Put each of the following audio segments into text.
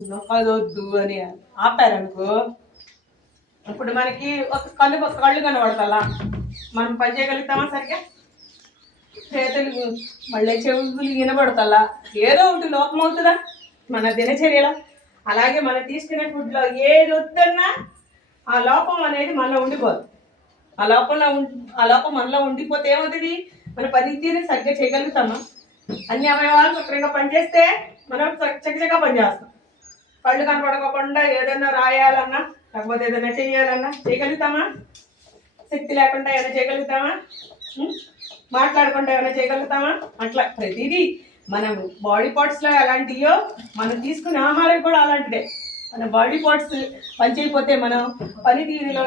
నొక్కదొద్దు అని ఆపారనుకో, ఇప్పుడు మనకి ఒక కళ్ళు కనబడతా, మనం పని చేయగలుగుతామా సరిగ్గా? చేతులు మళ్ళీ చెవులు వినబడతా, ఏదో ఒకటి లోపం అవుతుందా మన దినచర్యలో? అలాగే మనం తీసుకునే ఫుడ్లో ఏది వద్దన్నా ఆ లోపం అనేది మనలో ఉండిపోదు. ఆ లోపం మనలో ఉండిపోతే ఏమవుతుంది? మన పనితీరు సరిగ్గా చేయగలుగుతామా? అన్ని అవయవాలు సక్రంగా పనిచేస్తే మనం చక్కగా పనిచేస్తాం. కళ్ళు కనపడకుండా ఏదైనా రాయాలన్నా లేకపోతే ఏదైనా చేయాలన్నా చేయగలుగుతామా? శక్తి లేకుండా ఏమైనా చేయగలుగుతామా? మాట్లాడకుండా ఏమైనా చేయగలుగుతామా? అట్లా ప్రతిదీ మనం బాడీ పార్ట్స్లో ఎలాంటియో మనం తీసుకునే ఆహారం కూడా అలాంటిదే. మన బాడీ పార్ట్స్ పనిచేయకపోతే మనం పనితీరులో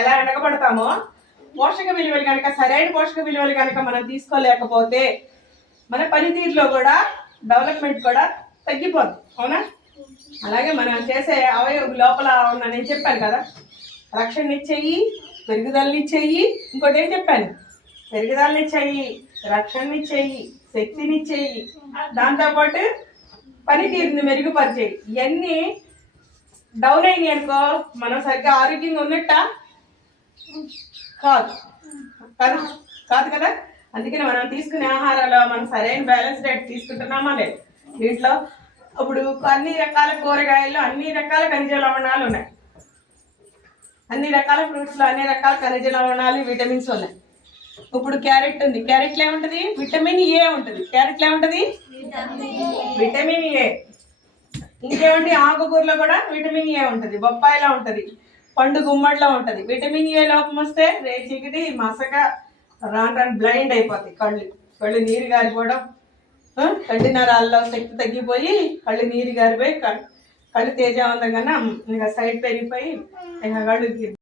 ఎలా వెనకబడతామో, పోషక విలువలు కనుక సరైన పోషక విలువలు కనుక మనం తీసుకోలేకపోతే మన పనితీరులో కూడా డెవలప్మెంట్ కూడా తగ్గిపోద్ది. అవునా? అలాగే మనం చేసే అవయవం లోపల ఉన్న, నేను చెప్పాను కదా, రక్షణనిచ్చేయి, పెరుగుదలనిచ్చేయి, ఇంకోటి ఏం చెప్పాను? పెరుగుదలనిచ్చేయి, రక్షణనిచ్చేయి, శక్తినిచ్చేయి, దాంతోపాటు పనితీరుని మెరుగుపరిచేయి. ఇవన్నీ డౌన్ అయినాయి అనుకో, మనం సరిగ్గా ఆరోగ్యంగా ఉన్నట్ట కాదు కాదు కదా. అందుకని మనం తీసుకునే ఆహారాలు మనం సరైన బ్యాలెన్స్ డైట్ తీసుకుంటున్నామా లేదు? దీంట్లో ఇప్పుడు అన్ని రకాల కూరగాయల్లో అన్ని రకాల ఖనిజ లవణాలు ఉన్నాయి, అన్ని రకాల ఫ్రూట్స్లో అన్ని రకాల ఖనిజ లవణాలు, విటమిన్స్ ఉన్నాయి. ఇప్పుడు క్యారెట్ ఉంది, క్యారెట్లో ఏముంటుంది? విటమిన్ ఏ ఉంటుంది. క్యారెట్లో ఏముంటుంది? Vitamin A. ఇంకేమండి, ఆకుకూరలో కూడా విటమిన్ ఏ ఉంటుంది, బొప్పాయిలో ఉంటుంది, పండు గుమ్మడిలో ఉంటుంది. విటమిన్ ఏ లోపం వస్తే రేచికిటి మసక రాను బ్లైండ్ అయిపోతాయి, కళ్ళు నీరు గారిపోవడం, కంటి నరాల్లో శక్తి తగ్గిపోయి కళ్ళు నీరు గారిపోయి కళ్ళు తేజవంతంగా ఇంకా సైడ్ పెరిగిపోయి ఇంకా కళ్ళు